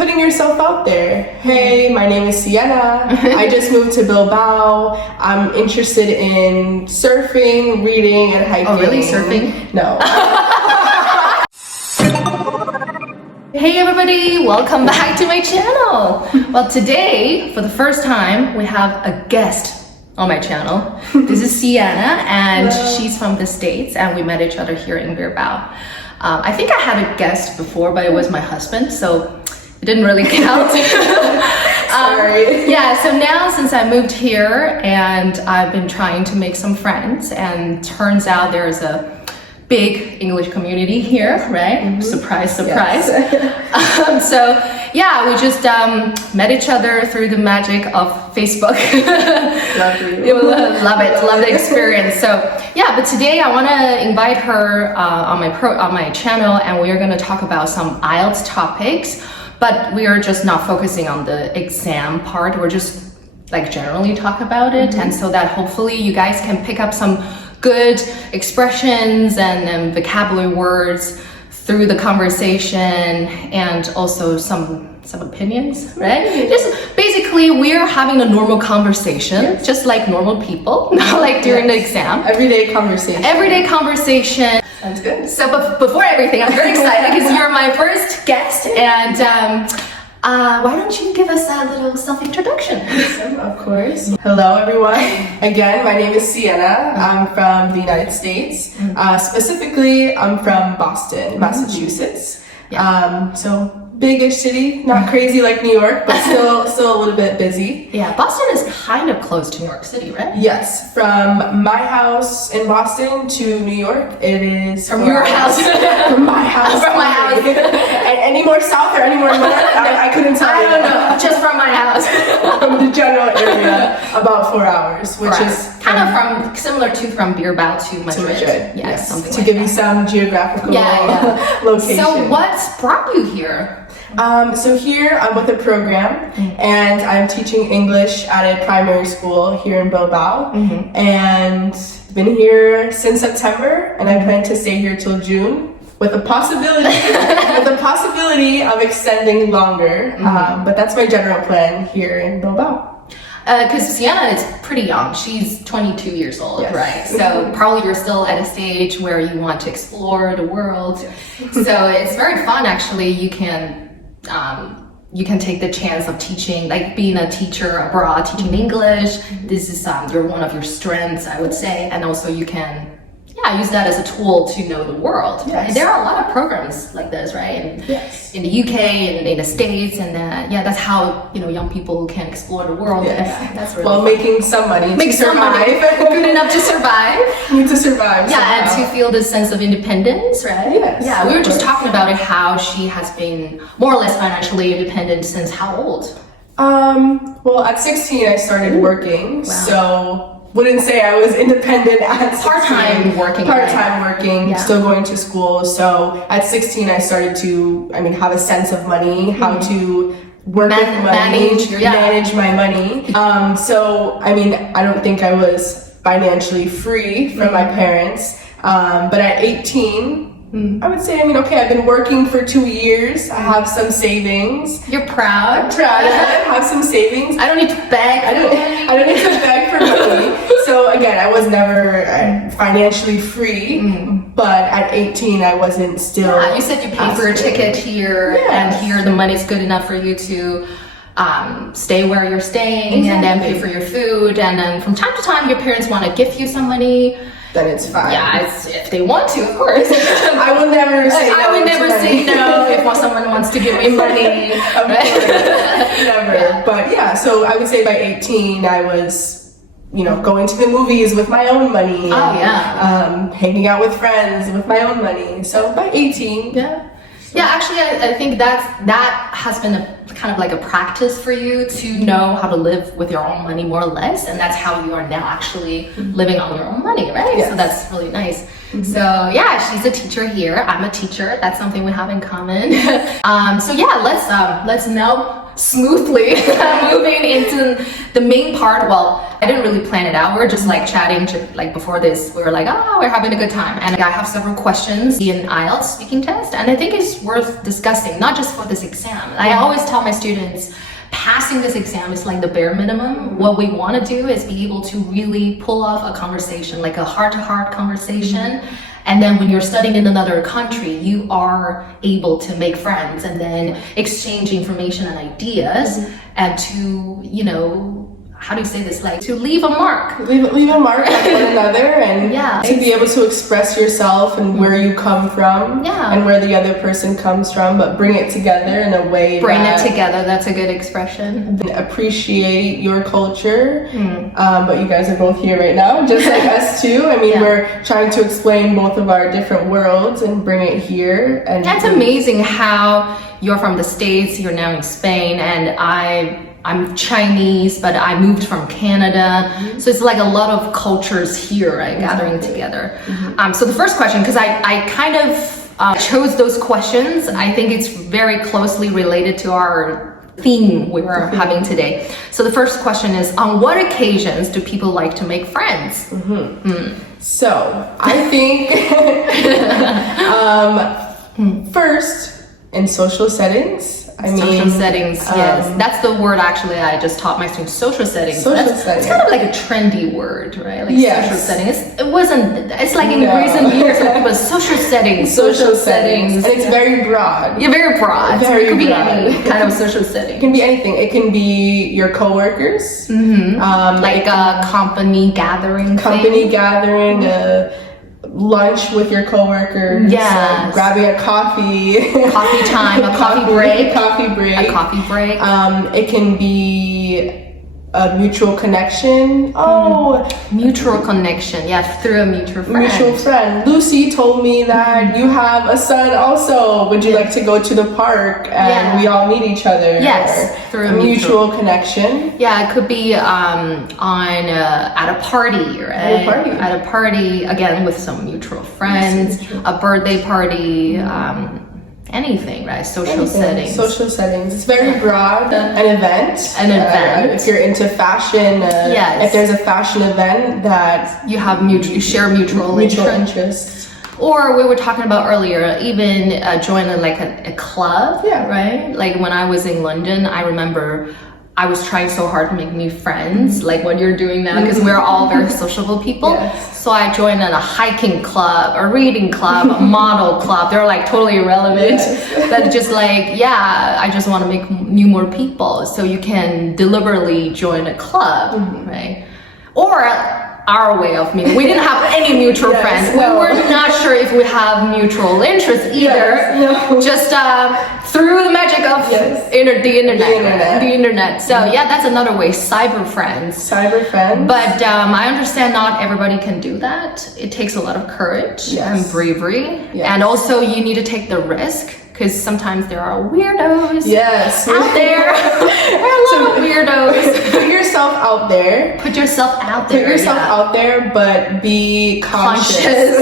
putting yourself out there. Hey, my name is Sienna. I just moved to Bilbao. I'm interested in surfing, reading, and hiking. Oh, really? Surfing? No. Hey everybody, welcome back to my channel. Well, today, for the first time, we have a guest on my channel. This is Sienna, and she's from the States, and we met each other here in Bilbao. I think I had a guest before, but it was my husband, so it didn't really count. Sorry. Yeah, so now since I moved here and I've been trying to make some friends, and turns out there's a big English community here, right? Mm-hmm. Surprise, surprise. Yes. So yeah, we just met each other through the magic of Facebook. Love it, love the experience. So yeah, but today I want to invite her on my channel, and we are going to talk about some IELTS topics, but we are just not focusing on the exam part. We're just like generally talk about it, and so that hopefully you guys can pick up some good expressions and vocabulary words through the conversation, and also some opinions, right? Just basically we're having a normal conversation, just like normal people, not like during the exam. Everyday conversation. Everyday conversation. Sounds good. So, but before everything, I'm very excited because you're my first guest, and why don't you give us a little self-introduction? Awesome, of course. Hello, everyone. Again, my name is Sienna. I'm from the United States. Specifically, I'm from Boston, Massachusetts. Yeah. So big-ish city, not crazy like New York, but still a little bit busy. Yeah, Boston is kind of close to New York City, right? Yes, from my house in Boston to New York, it is from your house. From my house. From my house. And any more south or any more north? I couldn't tell you. I don't know. Just from my house. From the general area, about 4 hours, which is kind of similar to from Bilbao to Madrid. Yes, something to like give that. you some geographical location. So what's brought you here? So here I'm with a program, and I'm teaching English at a primary school here in Bilbao, and been here since September, and I plan to stay here till June with a possibility of extending longer. But that's my general plan here in Bilbao. Because Sienna is pretty young. She's 22 years old, right? So probably you're still at a stage where you want to explore the world. So it's very fun, actually. You can take the chance of teaching, like being a teacher abroad, teaching English. This is one of your strengths, I would say, and also you can use that as a tool to know the world. Yes. There are a lot of programs like this, right? In the UK and in the States, and that's how young people can explore the world. Yes. That's really fun. Making some money to survive. Good enough to survive. Need to survive. Yeah, and to feel this sense of independence, right? Yes. Yeah, we were just talking about it, how she has been more or less financially independent since how old? Well, at 16 I started working, so wouldn't say I was independent at 16. Part-time working. Still going to school. So at 16 I started to, have a sense of money, how to work with money, manage my money. So, I don't think I was financially free from my parents. But at 18, I would say, I've been working for 2 years. I have some savings. You're proud? I'm proud. I have some savings. I don't need to beg. I don't need to beg for money. So again, I was never financially free, but at 18 I wasn't still. Yeah, you said you paid for a ticket here, and here the money's good enough for you to stay where you're staying, and then pay for your food, and then from time to time your parents want to give you some money. Then it's fine. Yeah, if they want to, of course. I would never say no. I would never say no if someone wants to give me money. Of course. Never. Yeah. But yeah, so I would say by 18 I was, going to the movies with my own money. Hanging out with friends with my own money. So by 18. Yeah, actually, I think that has been a kind of like a practice for you to know how to live with your own money more or less, and that's how you are now actually living on your own money, right? Yes. So that's really nice. So yeah, she's a teacher here. I'm a teacher. That's something we have in common. So yeah, let's now smoothly moving into the main part. Well, I didn't really plan it out. We were just like chatting, like before this, we were like, oh, we're having a good time. And I have several questions in IELTS speaking test, and I think it's worth discussing, not just for this exam. I always tell my students, passing this exam is like the bare minimum. What we want to do is be able to really pull off a conversation, like a heart-to-heart conversation. And then when you're studying in another country, you are able to make friends and then exchange information and ideas and to, you know, how do you say this? Like to leave a mark. Leave a mark on one another, and to be able to express yourself and where you come from and where the other person comes from, but bring it together in a way that's a good expression. Appreciate your culture. But you guys are both here right now, just like us too. I mean, we're trying to explain both of our different worlds and bring it here. And that's amazing how you're from the States, you're now in Spain, and I'm Chinese, but I moved from Canada. So it's like a lot of cultures here, right, gathering together. So the first question, because I kind of chose those questions, I think it's very closely related to our theme we were having today. So the first question is, on what occasions do people like to make friends? So I think first, in social settings. Social settings, yes. That's the word actually I just taught my students. Social settings. It's kind of like a trendy word, right? Like social settings. It's like in recent years, like people social settings. Social settings. And it's very broad. Yeah, very broad. Very it could broad. be any kind of social setting. It can be anything. It can be your coworkers. Like a company gathering. Lunch with your coworkers, grabbing a coffee time, a coffee break. It can be a mutual connection. Mutual connection, through a mutual friend. Lucy told me that you have a son also. Would you like to go to the park and we all meet each other? Through a mutual connection. It could be at a party, right? At a party, again with some mutual friends, a birthday party, anything, right? Social settings. It's very broad. An event. If you're into fashion, if there's a fashion event that you share mutual interests. Or we were talking about earlier, even joining like a club, right? Like when I was in London, I remember I was trying so hard to make new friends, like what you're doing now, because we're all very sociable people. So I joined a hiking club, a reading club, a model club. They're like totally irrelevant. But just like, I just want to make more people. So you can deliberately join a club, right? Or our way of meeting. We didn't have any mutual friends. We were not sure if we have mutual interests either. Just through the magic of the internet. So that's another way. Cyber friends. But I understand not everybody can do that. It takes a lot of courage and bravery, and also you need to take the risk. Because sometimes there are weirdos out there. There are a lot of weirdos. Put yourself out there. Put yourself out there, but be conscious.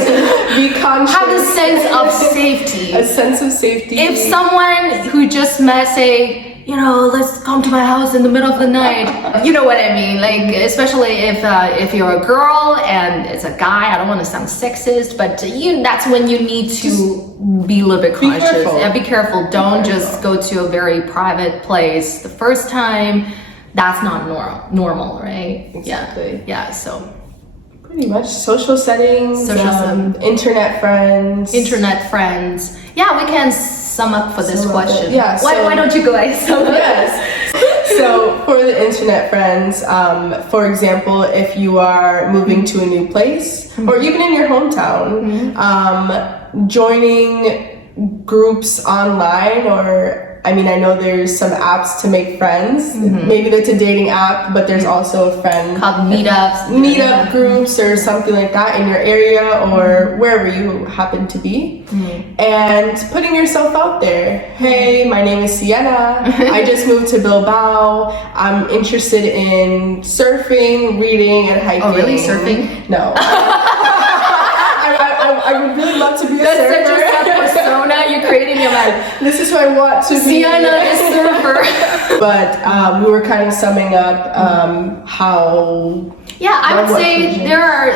Be conscious. Have a sense of safety. A sense of safety. If someone who just met, say, let's come to my house in the middle of the night. You know what I mean? Like, especially if you're a girl and it's a guy. I don't want to sound sexist, but that's when you need to be a little bit conscious. Be careful. Don't just go to a very private place the first time. That's not normal, right? Exactly. So pretty much social settings, internet friends. Yeah, we can sum up for this question. Why don't you go ahead? So for the internet friends, for example, if you are moving to a new place or even in your hometown, joining groups online I know there's some apps to make friends. Maybe that's a dating app, but there's also a friend called meetup groups or something like that in your area or wherever you happen to be. And putting yourself out there. Hey, my name is Sienna. I just moved to Bilbao. I'm interested in surfing, reading, and hiking. Oh, really? Surfing? No. creating your mind. This is who I want to be. Sienna is surfer. But we were kind of summing up how. Yeah, I would say there are,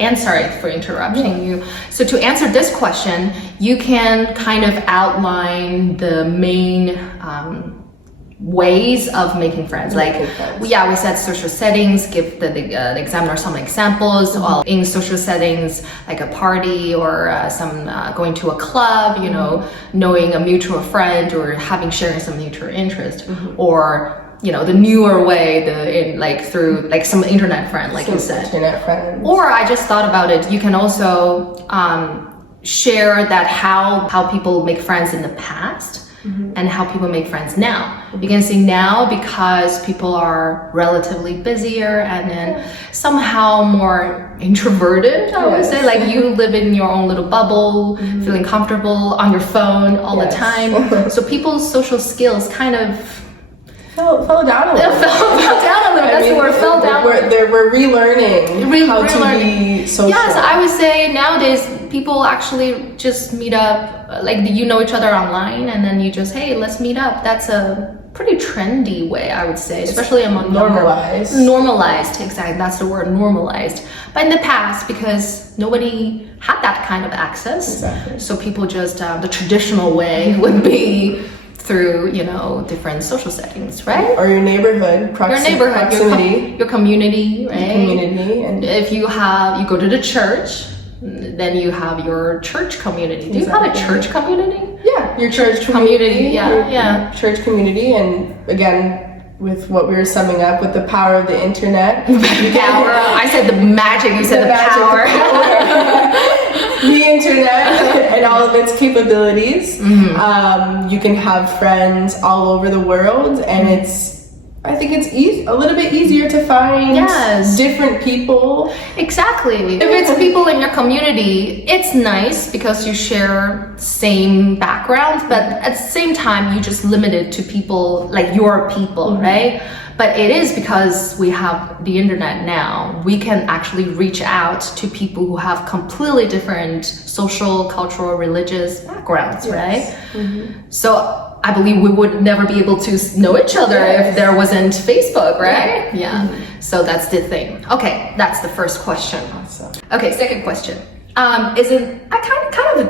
and sorry for interrupting you. So to answer this question, you can kind of outline the main ways of making friends. Yeah, we said social settings, give the examiner some examples. In social settings, like a party or some going to a club, you know, knowing a mutual friend or sharing some mutual interest, or the newer way, through some internet friend, like you said. Internet friends. Or I just thought about it. You can also share that how people make friends in the past. And how people make friends now. You can see now, because people are relatively busier and then somehow more introverted, I would say. Like you live in your own little bubble, feeling comfortable on your phone all the time. So people's social skills kind of fell down a little. Fell down a little. That's the word, fell down. We're relearning how to be social. Yes, I would say nowadays people actually just meet up, you know each other online, and then you just, hey, let's meet up. That's a pretty trendy way, I would say, especially among normalized. Normalized, exactly. That's the word, normalized. But in the past, because nobody had that kind of access, so people just the traditional way would be through different social settings, right? Or your neighborhood, proximity, your community, right? Community, and if you go to the church, then you have your church community. Do you have a church community? Yeah, your church community. Yeah. Church community, and again, with what we were summing up, with the power of the internet. Power. I said the magic. You said the power. The internet and all of its capabilities. You can have friends all over the world, and I think it's a little bit easier to find different people. Exactly. If it's people in your community, it's nice because you share same backgrounds, but at the same time, you just limit it to people, like your people, right? But it is because we have the internet now, we can actually reach out to people who have completely different social, cultural, religious backgrounds, right? So I believe we would never be able to know each other if there wasn't Facebook, right? Yeah. So that's the thing. Okay, that's the first question. Awesome. Okay, second question.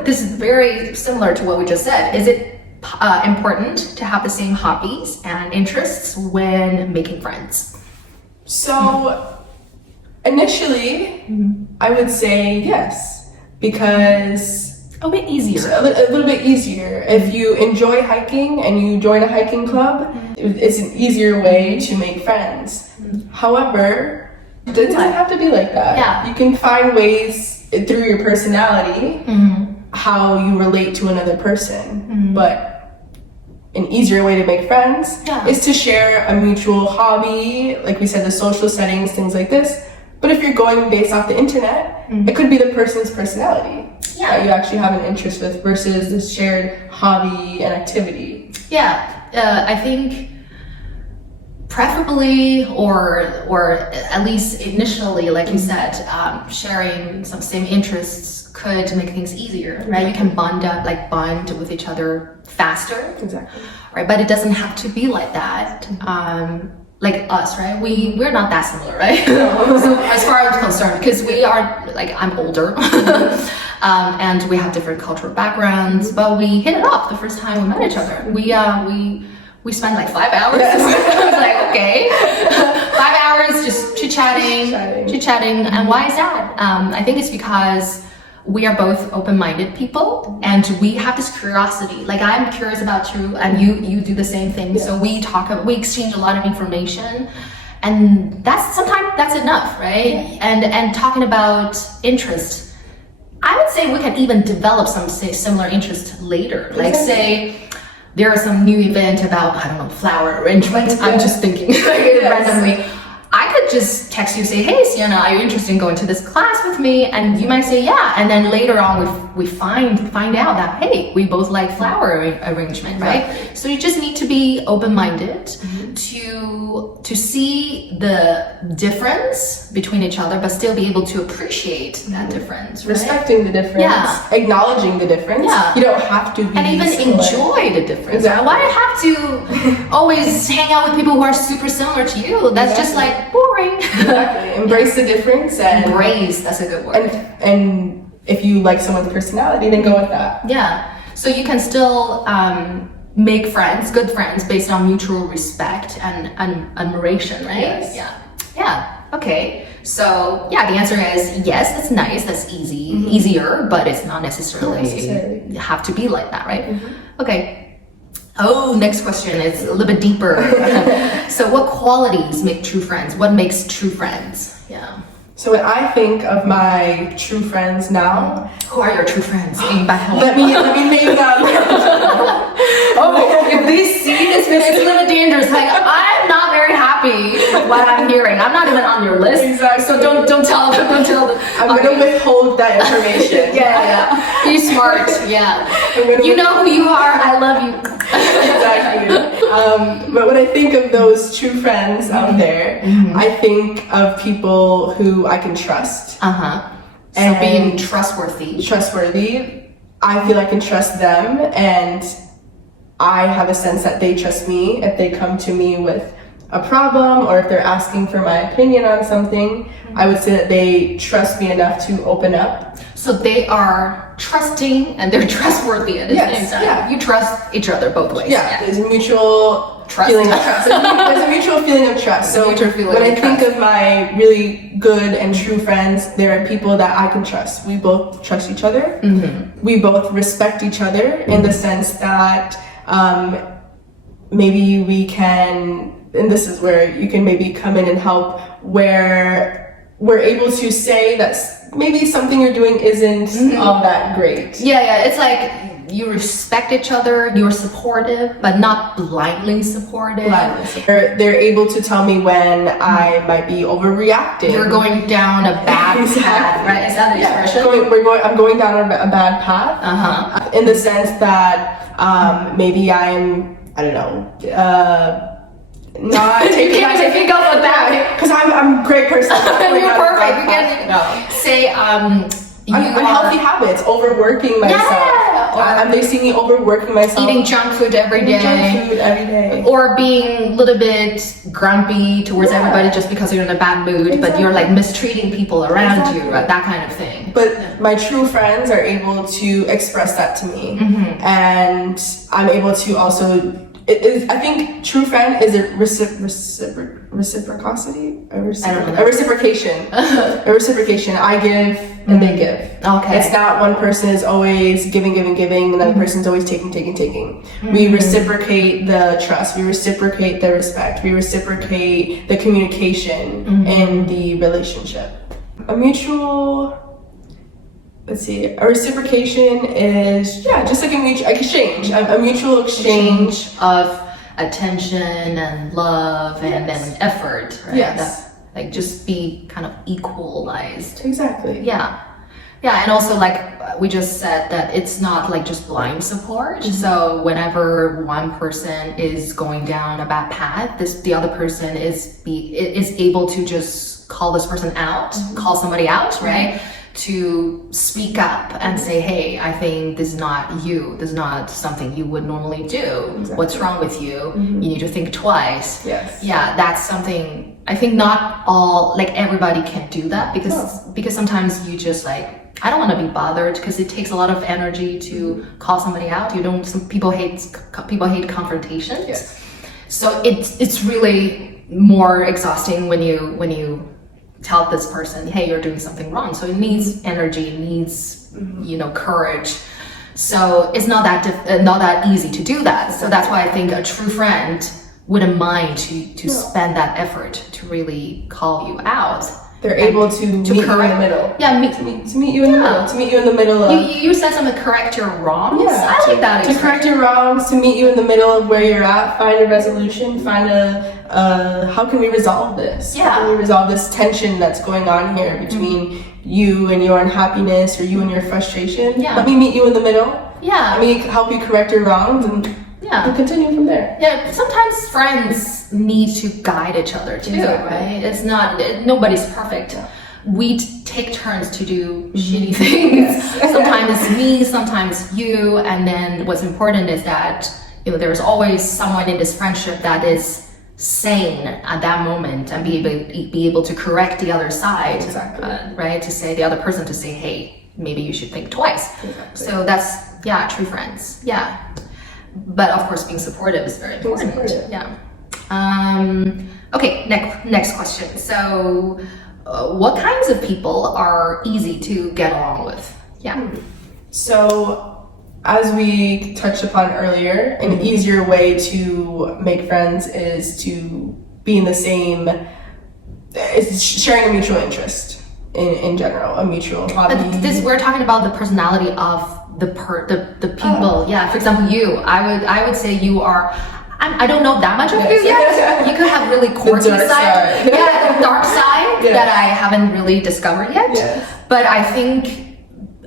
This is very similar to what we just said. Is it important to have the same hobbies and interests when making friends? So initially, I would say yes, because a bit easier. A little bit easier. If you enjoy hiking and you join a hiking club, it's an easier way to make friends. However, it doesn't have to be like that. Yeah. You can find ways through your personality how you relate to another person. But an easier way to make friends is to share a mutual hobby, like we said, the social settings, things like this. But if you're going based off the internet, it could be the person's personality that you actually have an interest with versus this shared hobby and activity. I think preferably or at least initially, like you said, sharing some same interests could make things easier, right? You can bond with each other faster. Exactly. Right, but it doesn't have to be like that. Like us, right? We're not that similar, right? So as far as I'm concerned, because we are I'm older, and we have different cultural backgrounds, but we hit it off the first time we met each other. We spent 5 hours. I was like, okay, 5 hours just chit-chatting. And why is that? I think it's because we are both open-minded people, and we have this curiosity. I'm curious about you, and you do the same thing. So we exchange a lot of information, and sometimes that's enough, right? And talking about interest, I would say we can even develop some similar interest later. Say there are some new event about, I don't know, flower arrangement. I'm just thinking randomly. I could just text you, say, hey, Sienna, are you interested in going to this class with me? And you might say, yeah. And then later on, we find out that, hey, we both like flower arrangement, right? So you just need to be open-minded to see the difference between each other, but still be able to appreciate that difference, right? Respecting the difference, acknowledging the difference. Yeah. You don't have to be and even enjoy the difference. Exactly. Why do you have to always hang out with people who are super similar to you? That's just like boring. Exactly. Embrace the difference and embrace. That's a good word. And if you like someone's personality, then go with that. Yeah. So you can still make friends, good friends, based on mutual respect and admiration, right? Yes. Yeah. Okay. So yeah, the answer is yes. That's nice. That's easy, easier, but it's not necessarily have to be like that, right? Okay. Oh, next question is a little bit deeper. So what qualities make true friends? What makes true friends? Yeah. So when I think of my true friends now, who are your true friends? let me name them. Oh, if they see this video, it's a little dangerous. Like, I'm not very happy with what I'm hearing. I'm not even on your list. Exactly. So don't tell them. Don't tell them. I'm gonna withhold that information. Yeah. Be smart. Yeah. You know who you are. I love you. Exactly. But when I think of those true friends out there, I think of people who I can trust. So being trustworthy. I feel I can trust them, and I have a sense that they trust me if they come to me with a problem or if they're asking for my opinion on something. I would say that they trust me enough to open up. So they are trusting and they're trustworthy at the same time. Yeah. You trust each other both ways. Yeah, there's a mutual feeling of trust. There's a mutual feeling of trust. So when I think of my really good and true friends, there are people that I can trust. We both trust each other. We both respect each other in the sense that maybe we can, and this is where you can maybe come in and help, where we're able to say that maybe something you're doing isn't all that great. Yeah, it's like you respect each other, you're supportive, but not blindly supportive. They're able to tell me when I might be overreacting. You're going down a bad path, right? Is that the expression? I'm going down a bad path. In the sense that maybe I'm, I don't know, not taking if you go with that, because I'm a great person. You're perfect. You can say unhealthy habits, overworking myself. They see me overworking myself, eating junk food every day, or being a little bit grumpy towards everybody just because you're in a bad mood, but you're like mistreating people around you, right? That kind of thing. But my true friends are able to express that to me, and I'm able to also. I think true friend is a reciprocity. A reciprocation. A reciprocation. I give and they give. Okay. It's not one person is always giving, and another person's always taking. We reciprocate the trust. We reciprocate the respect. We reciprocate the communication in the relationship. A reciprocation is just like a mutual exchange, a mutual exchange of attention and love and then effort, right? Yes. Like just be kind of equalized. Exactly. Yeah, and also like we just said that it's not like just blind support. So whenever one person is going down a bad path, the other person is able to just call this person out, call somebody out, right? To speak up and say, hey, I think this is not you. This is not something you would normally do. Exactly. What's wrong with you? You need to think twice. Yes. Yeah, that's something, I think not all, like everybody can do that because sometimes you just like, I don't want to be bothered because it takes a lot of energy to call somebody out. Some people hate confrontations. Yes. So it's really more exhausting when you tell this person, hey, you're doing something wrong. So it needs energy, it needs courage. So it's not that easy to do that. So that's why I think a true friend wouldn't mind to spend that effort to really call you out They're able to meet you in the middle. Yeah, to meet you in the middle. To meet you in the middle of. You said something, correct your wrongs. Yeah, I like that. To correct your wrongs, to meet you in the middle of where you're at, find a resolution, find how can we resolve this? Yeah. How can we resolve this tension that's going on here between you and your unhappiness or you and your frustration? Yeah. Let me meet you in the middle. Yeah. Let me help you correct your wrongs and continue from there. Yeah, sometimes friends need to guide each other too, right? It's not, nobody's perfect. We take turns to do shitty things. Sometimes it's me, sometimes you, and then what's important is that there's always someone in this friendship that is sane at that moment and be able to correct the other side, right? To say the other person to say, hey, maybe you should think twice. So that's true friends. Yeah. But of course, being supportive is very important. Yeah. Okay, next question. So, what kinds of people are easy to get along with? Yeah. So, as we touched upon earlier, an easier way to make friends is to be in the same, is sharing a mutual interest in general, a mutual hobby. But we're talking about the personality of the people. Yeah, for example, you. I would say you are. I don't know that much of you yet. You could have really quirky side. Yeah, the dark side that I haven't really discovered yet. Yes. But I think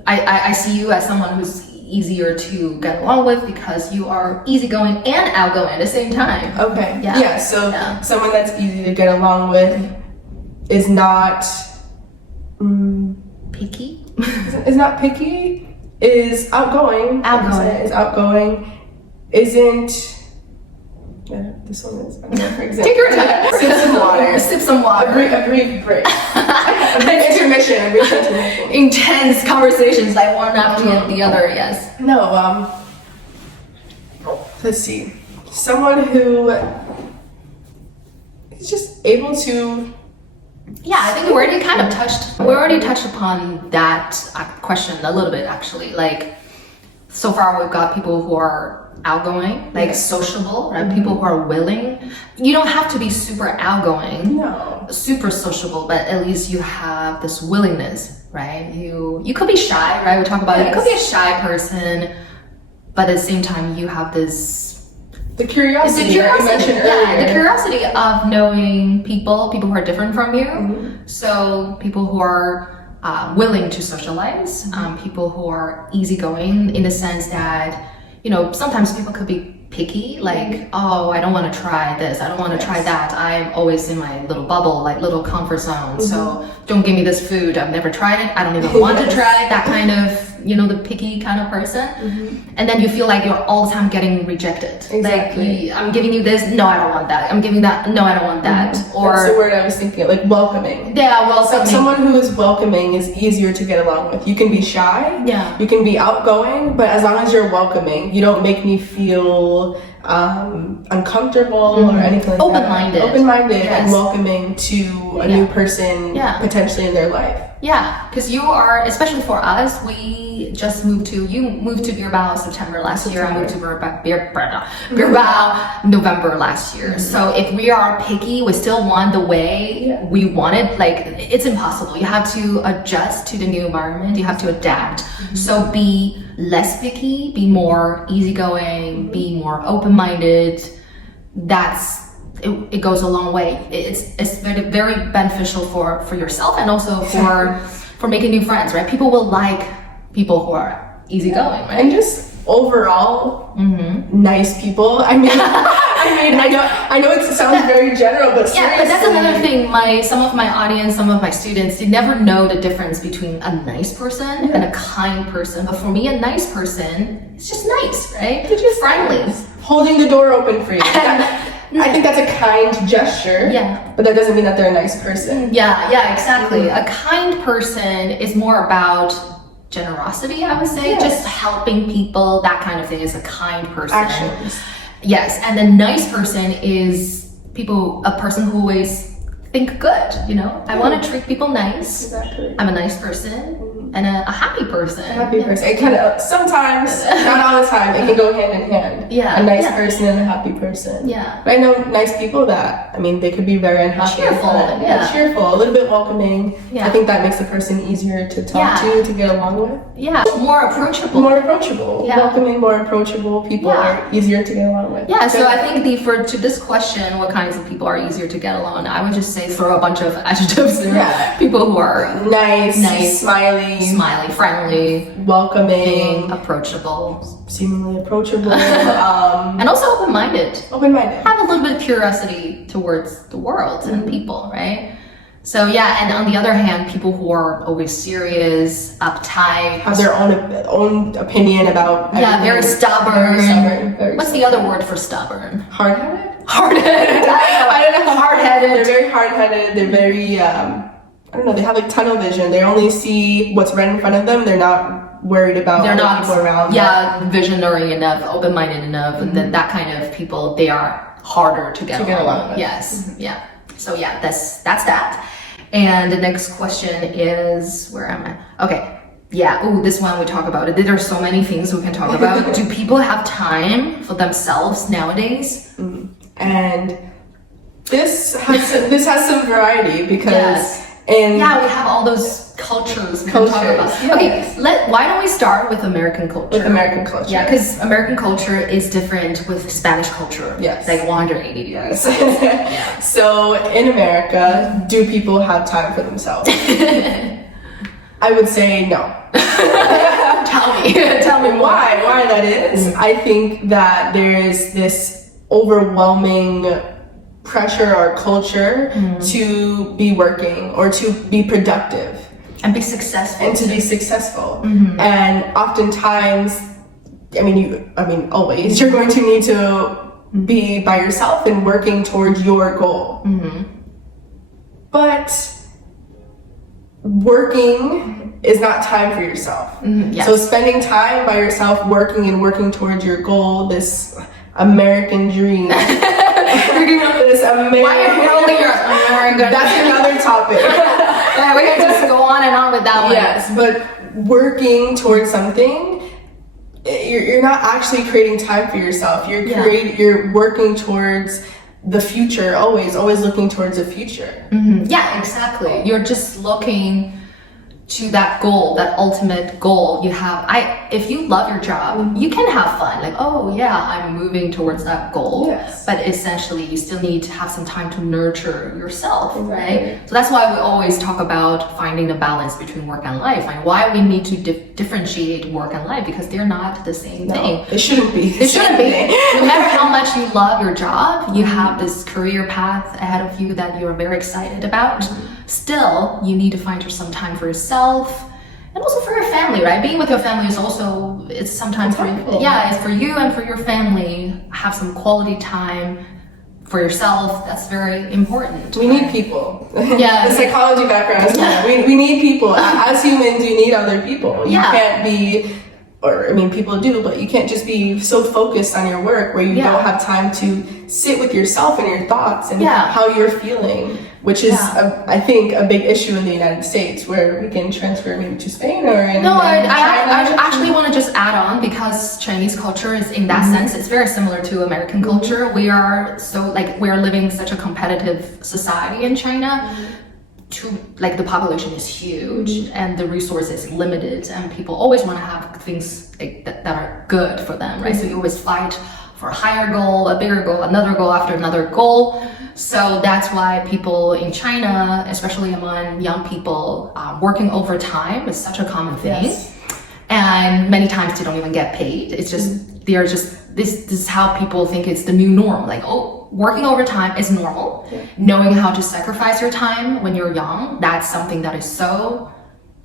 I see you as someone who's easier to get along with because you are easygoing and outgoing at the same time. Okay. Yeah. So someone that's easy to get along with is not picky. Is not picky. Is outgoing. Is outgoing. Isn't. Yeah, this one is. For example, take your time. Sip some water. Sip some water. A brief break. A brief intermission. Intense conversations, like one after the other. Yes. No. Let's see. Someone who is just able to. Yeah, I think we already touched upon that question a little bit actually. Like, so far we've got people who are outgoing, like sociable, right? People who are willing. You don't have to be super outgoing, super sociable, but at least you have this willingness, right? You could be shy, right? We talk about it. You could be a shy person, but at the same time you have this the curiosity that you mentioned earlier. Yeah, the curiosity of knowing people who are different from you. So people who are willing to socialize, people who are easygoing in the sense that, sometimes people could be picky, like, oh, I don't want to try this, I don't want to try that. I'm always in my little bubble, like little comfort zone. So don't give me this food. I've never tried it. I don't even want to try it. That kind of, the picky kind of person. And then you feel like you're all the time getting rejected. Exactly. Like, I'm giving you this. No, I don't want that. I'm giving that. No, I don't want that. Or that's the word I was thinking of, like welcoming. Yeah, welcoming. Someone who is welcoming is easier to get along with. You can be shy. Yeah. You can be outgoing, but as long as you're welcoming, you don't make me feel uncomfortable or anything like Open-minded. that. Open-minded and welcoming to a new person potentially in their life. Yeah, because you are, especially for us, we just moved to Bilbao September last year. I moved to Bilbao November last year. So if we are picky, we still want the way we want it. Like, it's impossible. You have to adjust to the new environment. You have to adapt. So be less picky, be more easygoing, be more open-minded. It goes a long way. It's very, very beneficial for yourself and also for making new friends, right? People will like people who are easygoing, right? And just overall nice people. I know it sounds very general, but seriously. Yeah, but that's another thing. Some of my audience, some of my students, they never know the difference between a nice person and a kind person. But for me, a nice person is just nice, right? They're just friendly, holding the door open for you. I think that's a kind gesture. Yeah. But that doesn't mean that they're a nice person. Yeah, exactly. A kind person is more about generosity, I would say. Just helping people, that kind of thing is a kind person. Actions. Yes, and the nice person is a person who always think good, you know? I want to treat people nice. Exactly. I'm a nice person and a happy person. A happy person. It kind of, sometimes, not all the time, it can go hand in hand. Yeah. A nice person and a happy person. Yeah. But I know nice people that, I mean, they could be very unhappy. Cheerful, yeah. Cheerful, a little bit welcoming. Yeah. I think that makes the person easier to talk to get along with. Yeah, more approachable. More approachable. Yeah. Welcoming, more approachable people are easier to get along with. Yeah, so I think to this question, what kinds of people are easier to get along? I would just say throw a bunch of adjectives there. Yeah. People who are nice, smiley, friendly, welcoming, approachable, seemingly approachable, and also open-minded. Open-minded. Have a little bit of curiosity towards the world and people, right? So yeah, and on the other hand, people who are always serious, uptight, have their own opinion about everything. very stubborn. Very What's the other word for stubborn? Hard-headed? Hard-headed. I don't know. Hard-headed. They're very hard-headed. They're very, I don't know, they have like tunnel vision. They only see what's right in front of them. They're not worried about people around them. Visionary enough, open-minded enough, and then that kind of people, they are harder to get along with. Yes, yeah. So yeah, that's that. And the next question is, where am I? Okay, yeah, ooh, this one we talk about it. There are so many things we can talk about. Do people have time for themselves nowadays? And this has some variety because we have all those cultures we can talk about. Yes. Okay, why don't we start with American culture? With American culture. Yeah, because American culture is different with Spanish culture. Yes. Like 180 degrees. So in America, do people have time for themselves? I would say no. Tell me why that is. I think that there is this overwhelming pressure or culture to be working or to be productive and be successful and oftentimes always you're going to need to be by yourself and working towards your goal, but working is not time for yourself. So spending time by yourself working towards your goal, this American dream. Why are you rolling your American? That's another topic. We can just go on and on with that one. Yes, but working towards something, you're not actually creating time for yourself. You're working towards the future, always looking towards the future. Yeah, exactly. You're just looking to that goal, that ultimate goal you have. If you love your job, you can have fun. Like, oh yeah, I'm moving towards that goal. Yes. But essentially, you still need to have some time to nurture yourself, right? So that's why we always talk about finding the balance between work and life, and why we need to differentiate work and life, because they're not the same thing. It shouldn't be. It shouldn't be. No matter how much you love your job, you have this career path ahead of you that you're very excited about. Still, you need to find some time for yourself and also for your family, right? Being with your family is also, it's sometimes it's for you and for your family. Have some quality time for yourself. That's very important. We need people. Yeah. The psychology background is we need people. As humans, you need other people. You can't be, people do, but you can't just be so focused on your work where you don't have time to sit with yourself and your thoughts and how you're feeling, which is, I think, a big issue in the United States, where we can transfer maybe to Spain or in I actually want to just add on, because Chinese culture is, in that sense, it's very similar to American culture. We are we're living such a competitive society in China. The population is huge and the resources limited, and people always want to have things that are good for them, right? So you always fight for a higher goal, a bigger goal, another goal after another goal. So that's why people in China, especially among young people, working overtime is such a common thing. Yes. And many times they don't even get paid. It's just, this is how people think it's the new norm. Like, working overtime is normal. Yeah. Knowing how to sacrifice your time when you're young, that's something that is so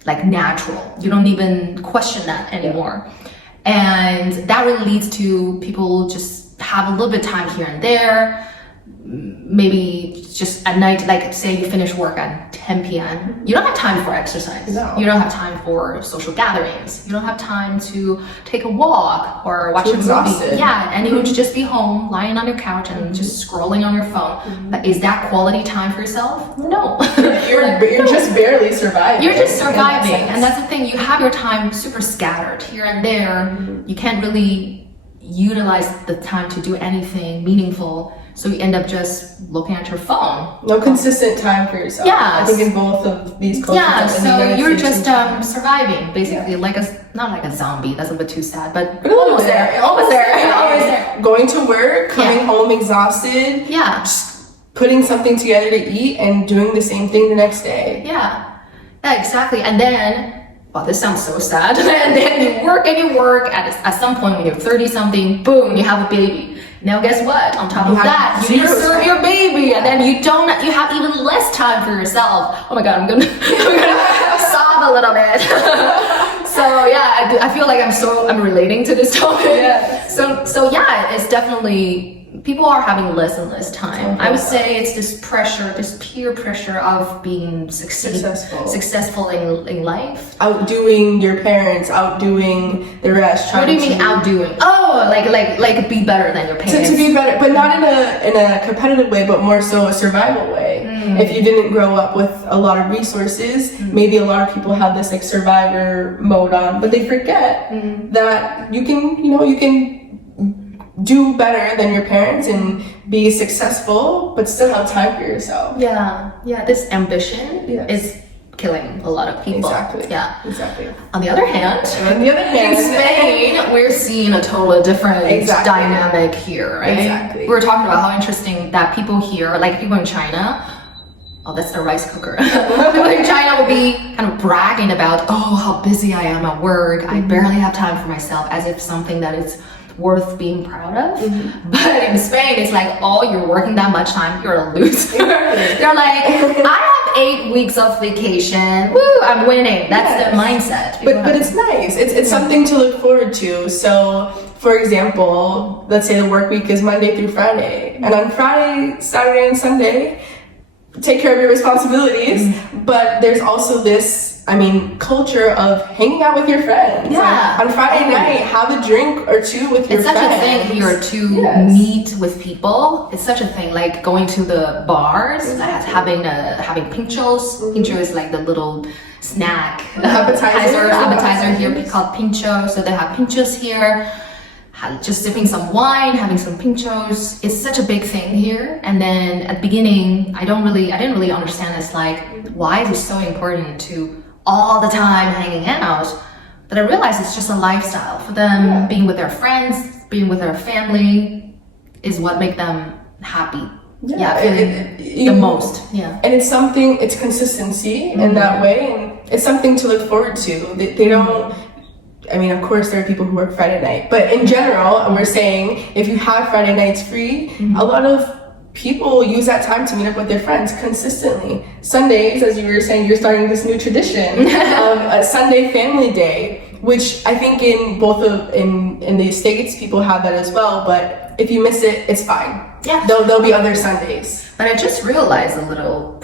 natural. You don't even question that anymore. Yeah. And that really leads to people just have a little bit of time here and there. maybe just at night, like say you finish work at 10 p.m. You don't have time for exercise. No. You don't have time for social gatherings. You don't have time to take a walk or watch a movie. Exhausted. Yeah, and you would just be home, lying on your couch and just scrolling on your phone. But is that quality time for yourself? No. You're just barely surviving. You're just surviving, and that's the thing. You have your time super scattered here and there. You can't really utilize the time to do anything meaningful. So you end up just looking at your phone. No consistent time for yourself. Yeah. I think in both of these cultures. Yeah, in the so United you're States just surviving, basically, like not like a zombie. That's a bit too sad, but almost there. almost there. Going to work, coming home exhausted. Yeah. Just putting something together to eat and doing the same thing the next day. Yeah, exactly. And then, well, this sounds so sad. And then you work and you work. At some point when you're 30 something, boom, you have a baby. Now guess what? On top of that, you need to serve your baby, and then you have even less time for yourself. Oh my god, I'm gonna sob a little bit. So yeah, I feel like I'm relating to this topic. Yeah. So yeah, it's definitely, people are having less and less time. I would say it's this pressure, this peer pressure of being successful in life. Outdoing your parents, outdoing the rest. What do you mean outdoing? Oh, like be better than your parents. To be better, but not in a competitive way, but more so a survival way. If you didn't grow up with a lot of resources, maybe a lot of people have this like survivor mode on, but they forget that you can do better than your parents and be successful, but still have time for yourself. Yeah, this ambition is killing a lot of people. Exactly. Yeah. Exactly. On the other hand, in Spain, we're seeing a totally different dynamic here, right? Exactly. We were talking about how interesting that people here, like people in China, oh, that's the rice cooker. People in China will be kind of bragging about, oh, how busy I am at work. I barely have time for myself, as if something that is worth being proud of. But in Spain, it's like, oh, you're working that much time, you're a loser. They're like, I have 8 weeks of vacation. Woo, I'm winning. That's the mindset. But it's nice. It's something to look forward to. So, for example, let's say the work week is Monday through Friday, and on Friday, Saturday, and Sunday, take care of your responsibilities. But there's also this, culture of hanging out with your friends. Yeah. Like, on Friday night, have a drink or two with your friends. It's such a thing here to meet with people. It's such a thing, like going to the bars, having pinchos. Pincho is like the little snack appetizer here called pincho. So they have pinchos here. Just sipping some wine, having some pinchos. It's such a big thing here. And then at the beginning, I didn't really understand this. Like, why is it so important to all the time hanging out? But I realized it's just a lifestyle for them. Being with their friends, being with their family is what makes them happy. The most. Yeah. And it's consistency in that way, and it's something to look forward to. They don't. Of course, there are people who work Friday night, but in general, we're saying if you have Friday nights free, a lot of people use that time to meet up with their friends consistently. Sundays, as you were saying, you're starting this new tradition of a Sunday family day, which I think in the States, people have that as well, but if you miss it, it's fine. Yeah. There'll be other Sundays. But I just realized a little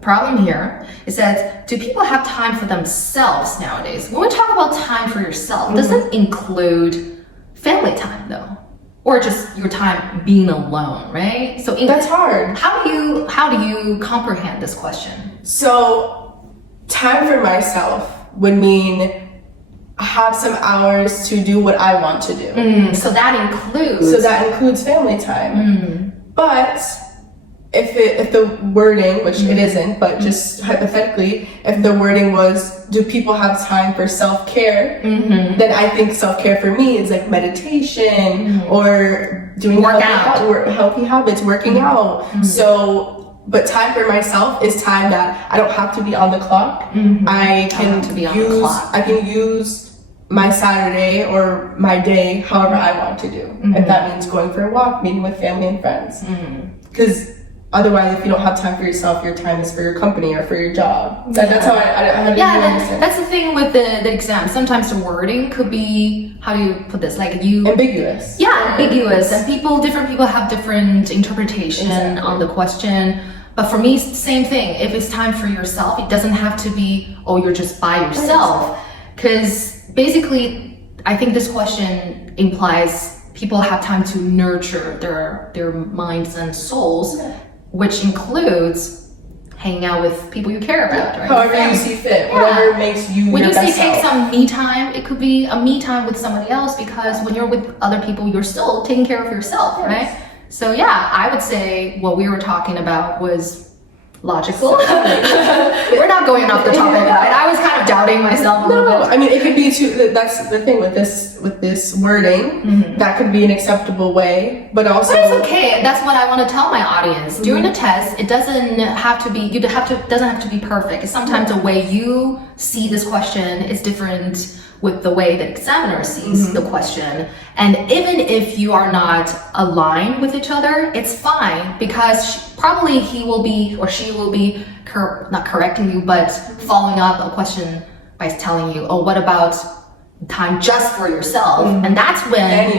problem here is that, do people have time for themselves nowadays? When we talk about time for yourself, does it include family time though? Or just your time being alone, right? So that's hard. How do you comprehend this question? So time for myself would mean I have some hours to do what I want to do. So that includes family time. But if the wording, which it isn't, but just hypothetically, if the wording was, do people have time for self-care? Then I think self-care for me is like meditation or doing healthy habits, working out. So, but time for myself is time that I don't have to be on the clock. I can use my Saturday or my day however I want to do. If that means going for a walk, meeting with family and friends. Because otherwise, if you don't have time for yourself, your time is for your company or for your job. That's how I understand. That's the thing with the exam. Sometimes the wording could be, how do you put this? Like you ambiguous. Yeah, ambiguous, and different people have different interpretation on the question. But for me, same thing. If it's time for yourself, it doesn't have to be, oh, you're just by yourself. Because basically, I think this question implies people have time to nurture their minds and souls, which includes hanging out with people you care about, right? However you see fit, whatever makes you when your you say best take self. some me time, it could be a me time with somebody else, because when you're with other people, you're still taking care of yourself, right? So yeah, I would say what we were talking about was logical. We're not going off the topic, right? I was kind of doubting myself a little bit. I mean, it could be too. That's the thing with this wording. That could be an acceptable way, but also. But it's okay. That's what I want to tell my audience. During the test, it doesn't have to be. Doesn't have to be perfect. Sometimes the way you see this question is different with the way the examiner sees the question. And even if you are not aligned with each other, it's fine, because probably he will be or she will be not correcting you, but following up a question by telling you, oh, what about time just for yourself? And that's when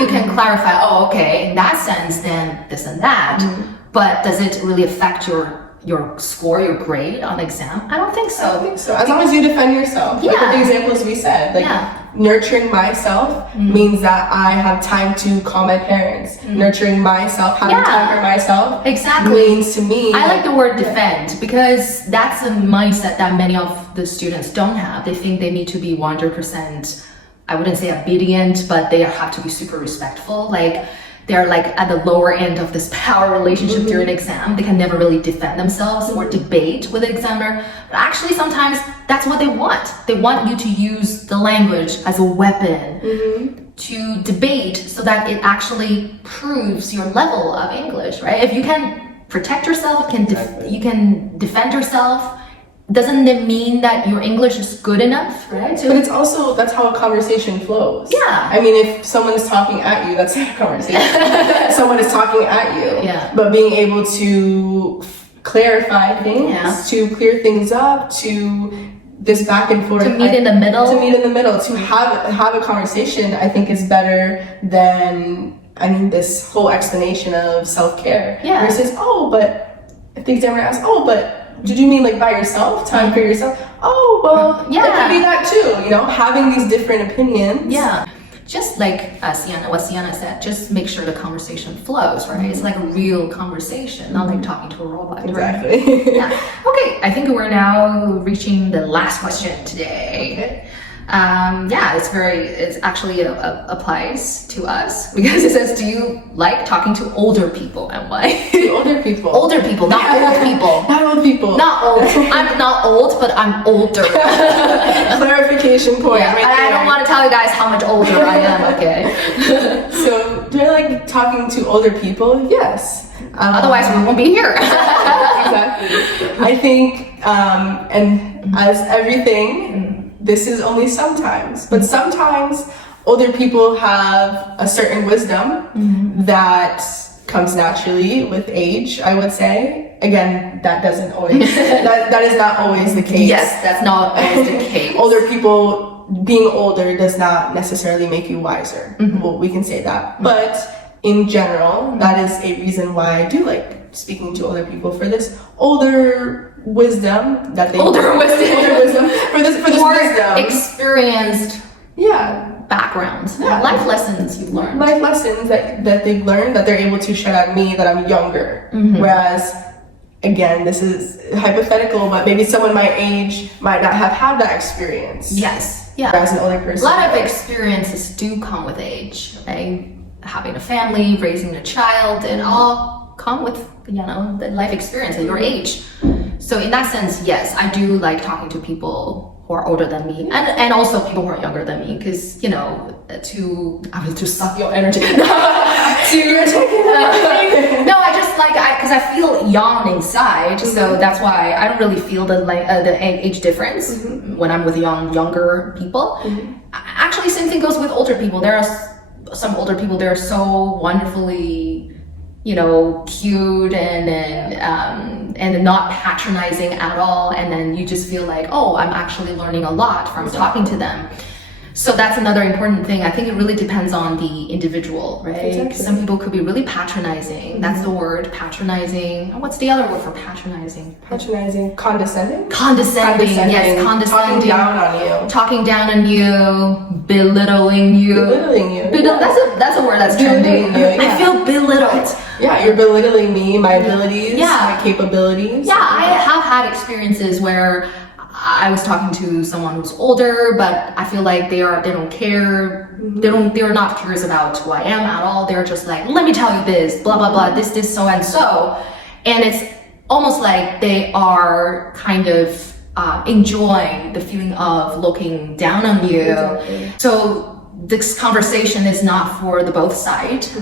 you can clarify, oh, okay, in that sense, then this and that. But does it really affect your score, your grade on the exam? I don't think so. I don't think so. As long as you defend yourself. Like with the examples we said, nurturing myself means that I have time to call my parents. Nurturing myself, having time for myself, means to me. I like the word defend, because that's a mindset that many of the students don't have. They think they need to be 100%, I wouldn't say obedient, but they have to be super respectful. Like, they're like at the lower end of this power relationship during an exam. They can never really defend themselves or debate with the examiner. But actually, sometimes that's what they want. They want you to use the language as a weapon to debate, so that it actually proves your level of English, right? If you can protect yourself, you can defend yourself, doesn't it mean that your English is good enough, right? But it's also, that's how a conversation flows. Yeah. I mean, if someone is talking at you, that's not a conversation. Someone is talking at you. Yeah. But being able to clarify things, to clear things up, to this back and forth. To meet in the middle. To have a conversation, I think is better than, this whole explanation of self-care. Yeah. Where it says, oh, but if the examiner asks, oh, but did you mean like by yourself, time for yourself? Oh, well, it could be that too, having these different opinions. Yeah. Just like what Sienna said, just make sure the conversation flows, right? It's like a real conversation, not like talking to a robot. Exactly. Right? Yeah. Okay, I think we're now reaching the last question today. Okay. It actually applies to us, because it says, do you like talking to older people, and why? Older people. Older people, not old people. Not old people. Not old. I'm not old, but I'm older. Clarification point. Yeah, right and I there. don't want to tell you guys how much older I am, okay? So, do I like talking to older people? Yes. Otherwise, we won't be here. Exactly. I think, and as everything, this is only sometimes, but sometimes older people have a certain wisdom that comes naturally with age, I would say. Again, that doesn't always, that is not always the case. Yes, that's not always the case. Older people, being older does not necessarily make you wiser. Well, we can say that. But in general, that is a reason why I do like speaking to older people, for this older wisdom that they for this more wisdom, experienced backgrounds, life lessons you've learned, life lessons that they've learned, that they're able to shed at me, that I'm younger. Whereas, again, this is hypothetical, but maybe someone my age might not have had that experience. Yes, yeah. Whereas an older person, a lot of experiences do come with age, right? Having a family, raising a child, and all come with the life experience at your age. So in that sense, yes, I do like talking to people who are older than me, and also people who are younger than me, because to suck your energy. No, I just because I feel young inside, so that's why I don't really feel the age difference when I'm with younger people. Actually, same thing goes with older people. There are some older people, they're so wonderfully cute and not patronizing at all, and then you just feel like, oh, I'm actually learning a lot from talking to them. So that's another important thing. I think it really depends on the individual, right? Exactly. Some people could be really patronizing. That's the word, patronizing. What's the other word for patronizing? Patronizing, condescending. Condescending. Yes, condescending. Talking down on you. Talking down on you, belittling you. Belittling you. That's a word that's trending. You, yeah. I feel belittled. Yeah, you're belittling me, my abilities, Yeah. my capabilities. Yeah, I have had experiences where I was talking to someone who's older, but I feel like they don't care. They're not curious about who I am at all. They're just like, let me tell you this, blah, blah, blah, this, so and so. And it's almost like they are kind of enjoying the feeling of looking down on you. Exactly. So this conversation is not for the both sides.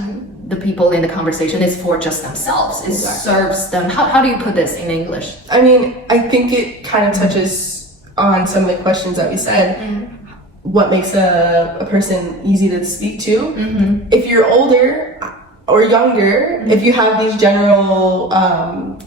The people in the conversation is for just themselves. It serves them. How do you put this in English? I mean, I think it kind of touches on some of the questions that we said. What makes a person easy to speak to? If you're older or younger, if you have these general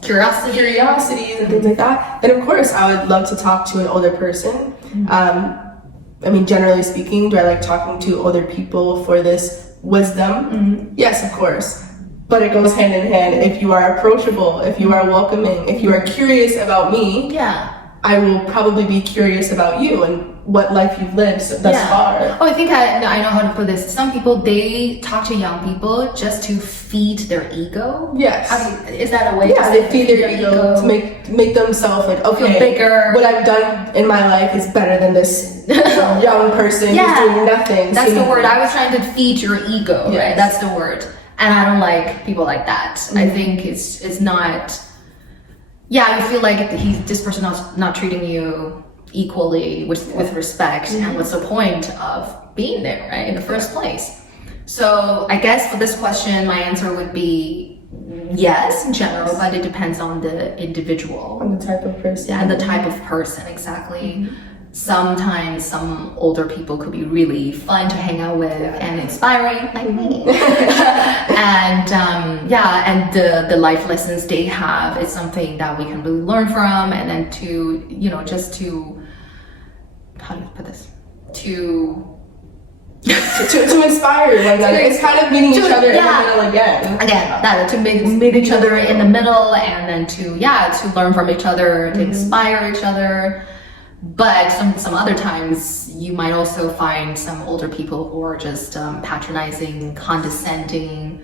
curiosities and things like that, then of course I would love to talk to an older person. I mean, generally speaking, do I like talking to older people for this wisdom? Yes, of course. But it goes hand in hand. If you are approachable, if you are welcoming, if you are curious about me, I will probably be curious about you and what life you've lived thus far. Oh, I think I know how to put this. Some people, they talk to young people just to feed their ego. Yes. Is that a way? Yeah, they feed their ego to make themselves like, okay, feel bigger. What I've done in my life is better than this young person who's doing nothing. That's the word. I was trying to feed your ego, right? That's the word. And I don't like people like that. I think it's not. Yeah, I feel like this person is not treating you equally with respect, and what's the point of being there, right, in the first place? So I guess for this question, my answer would be yes in general, but it depends on the individual. On the type of person. Yeah, and the type of person, exactly. Sometimes some older people could be really fun to hang out with and inspiring, like me. And the life lessons they have is something that we can really learn from, and then to how do you put this? To inspire one another. It's kind of meeting each other in the middle again. To meet each other in the middle, and then to learn from each other, to inspire each other. But some other times you might also find some older people who are just patronizing, condescending,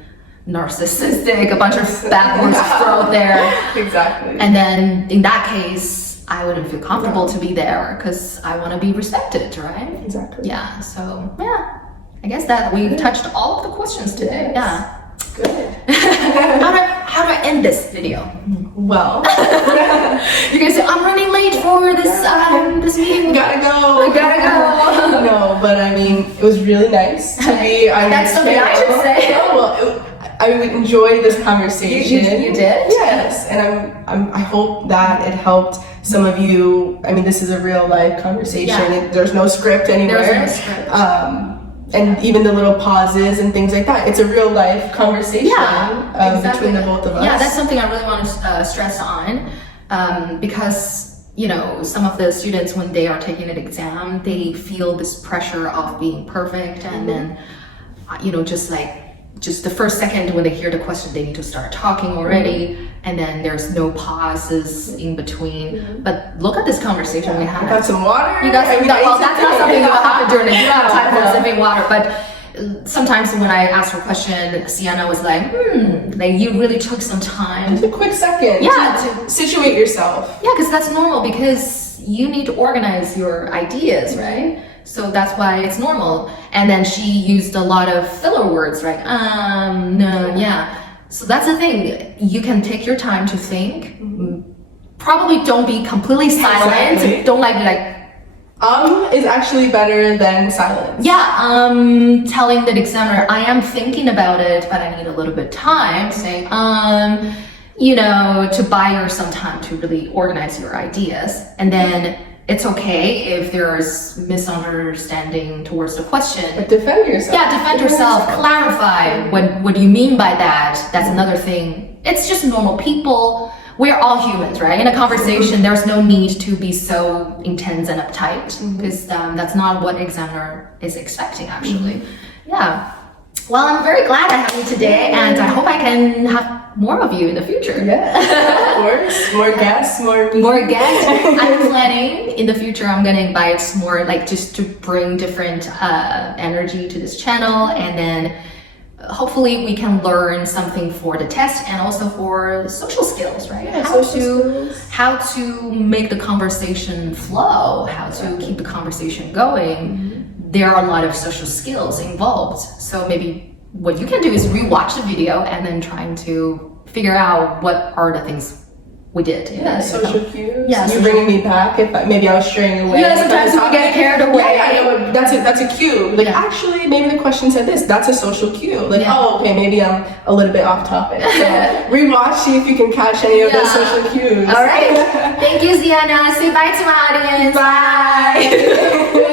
narcissistic, a bunch of bad words thrown there. Exactly. And then in that case, I wouldn't feel comfortable to be there because I want to be respected, right? Exactly. Yeah. So I guess that we've touched all of the questions today. Yes. Good. How do I end this video? Well, you're gonna say I'm running late for this meeting. Gotta go. No, but I mean, it was really nice to be. That's something I should say. I enjoyed this conversation. You did? Yes, and I hope that it helped some of you. I mean, this is a real life conversation. There's no script anywhere. There's no script. And even the little pauses and things like that. It's a real life conversation between the both of us. Yeah, that's something I really want to stress on because, some of the students, when they are taking an exam, they feel this pressure of being perfect. And then, just the first second when they hear the question, they need to start talking already. And then there's no pauses in between. But look at this conversation we had. You got some water? You got some, well, that's not something that will happen during the have time for sipping water. But sometimes when I asked her a question, Sienna was like, you really took some time. Just a quick second to situate yourself. Yeah, because that's normal because you need to organize your ideas, right? So that's why it's normal. And then she used a lot of filler words, right? No, yeah. So that's the thing. You can take your time to think. Probably don't be completely silent. Exactly. Don't like is actually better than silence. Yeah, telling the examiner, I am thinking about it, but I need a little bit of time. Saying, to buy you some time to really organize your ideas. And then it's okay if there's misunderstanding towards the question. But defend yourself. Yeah, defend yourself, clarify what do you mean by that. That's another thing. It's just normal people. We're all humans, right? In a conversation, there's no need to be so intense and uptight because that's not what examiner is expecting, actually. Yeah. Well, I'm very glad I have you today, and I hope I can have more of you in the future. Yes, of course. More guests, more guests. I'm planning in the future. I'm gonna invite more, like, just to bring different energy to this channel, and then hopefully we can learn something for the test and also for social skills, right? Yeah, how to make the conversation flow, how to keep the conversation going. There are a lot of social skills involved. So maybe what you can do is rewatch the video and then trying to figure out what are the things we did. Yeah, social cues. Yeah, you're bringing me back if maybe I was straying away. Yeah, sometimes we get carried away. Yeah, that's a cue. Like, actually, maybe the question said this. That's a social cue. Like, oh, okay, maybe I'm a little bit off topic. So rewatch, see if you can catch any of those social cues. All right. Thank you, Sienna. Say bye to my audience. Bye.